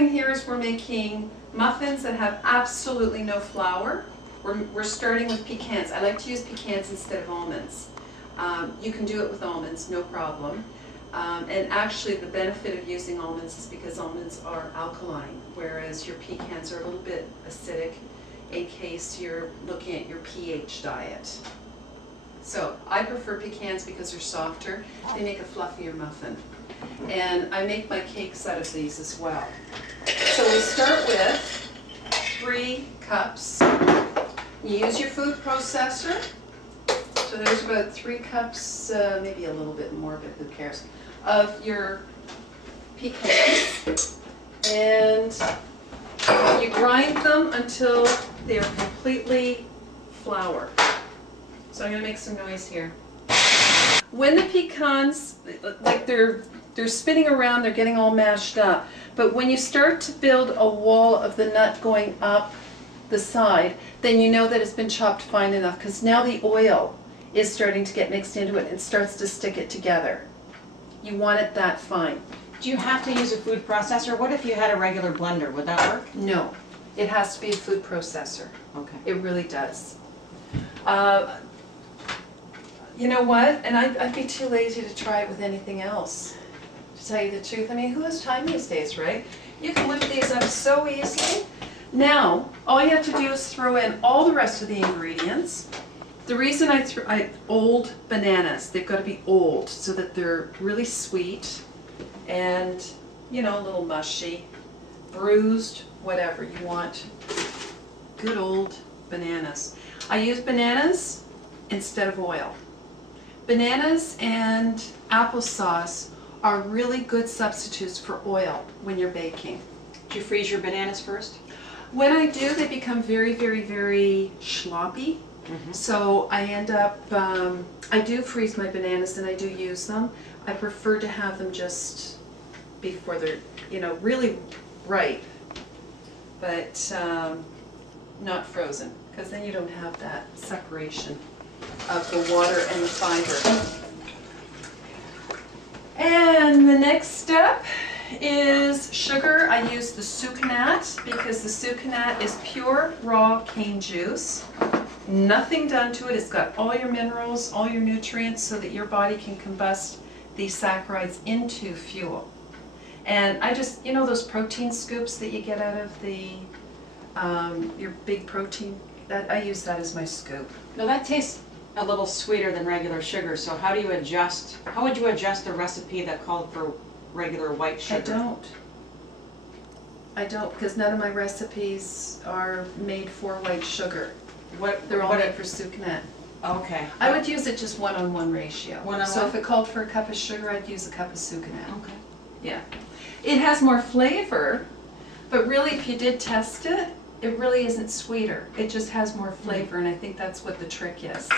doing here is we're making muffins that have absolutely no flour. We're starting with pecans. I like to use pecans instead of almonds. You can do it with almonds, no problem. And actually the benefit of using almonds is because almonds are alkaline, whereas your pecans are a little bit acidic in case you're looking at your pH diet. So I prefer pecans because they're softer. They make a fluffier muffin. And I make my cakes out of these as well. So we start with 3 cups. You use your food processor. So there's about 3 cups, maybe a little bit more, but who cares, of your pecans. And you grind them until they're completely flour. So I'm going to make some noise here. When the pecans, like they're spinning around, they're getting all mashed up. But when you start to build a wall of the nut going up the side, then you know that it's been chopped fine enough, because now the oil is starting to get mixed into it and it starts to stick it together. You want it that fine. Do you have to use a food processor? What if you had a regular blender? Would that work? No. It has to be a food processor. Okay. It really does. You know what? And I'd be too lazy to try it with anything else, to tell you the truth. I mean, who has time these days, right? You can whip these up so easily. Now, all you have to do is throw in all the rest of the ingredients. The reason I old bananas, they've got to be old so that they're really sweet and, you know, a little mushy, bruised, whatever you want. Good old bananas. I use bananas instead of oil. Bananas and applesauce are really good substitutes for oil when you're baking. Do you freeze your bananas first? When I do, they become very, very, very sloppy. So I end up, I do freeze my bananas and I do use them. I prefer to have them just before they're, you know, really ripe, but not frozen, because then you don't have that separation of the water and the fiber. And the next step is sugar. I use the sucanat because the sucanat is pure raw cane juice. Nothing done to it. It's got all your minerals, all your nutrients, so that your body can combust these saccharides into fuel. And I just, you know those protein scoops that you get out of the, your big protein, that I use that as my scoop. Now that tastes a little sweeter than regular sugar, so how do you adjust, how would you adjust a recipe that called for regular white sugar? I don't, because none of my recipes are made for white sugar. They're all made for sucanat. Okay. I would use it just one-on-one ratio. One-on-one? So if it called for a cup of sugar, I'd use a cup of sucanat. Okay. Yeah. It has more flavor, but really if you did test it, it really isn't sweeter. It just has more flavor, and I think that's what the trick is.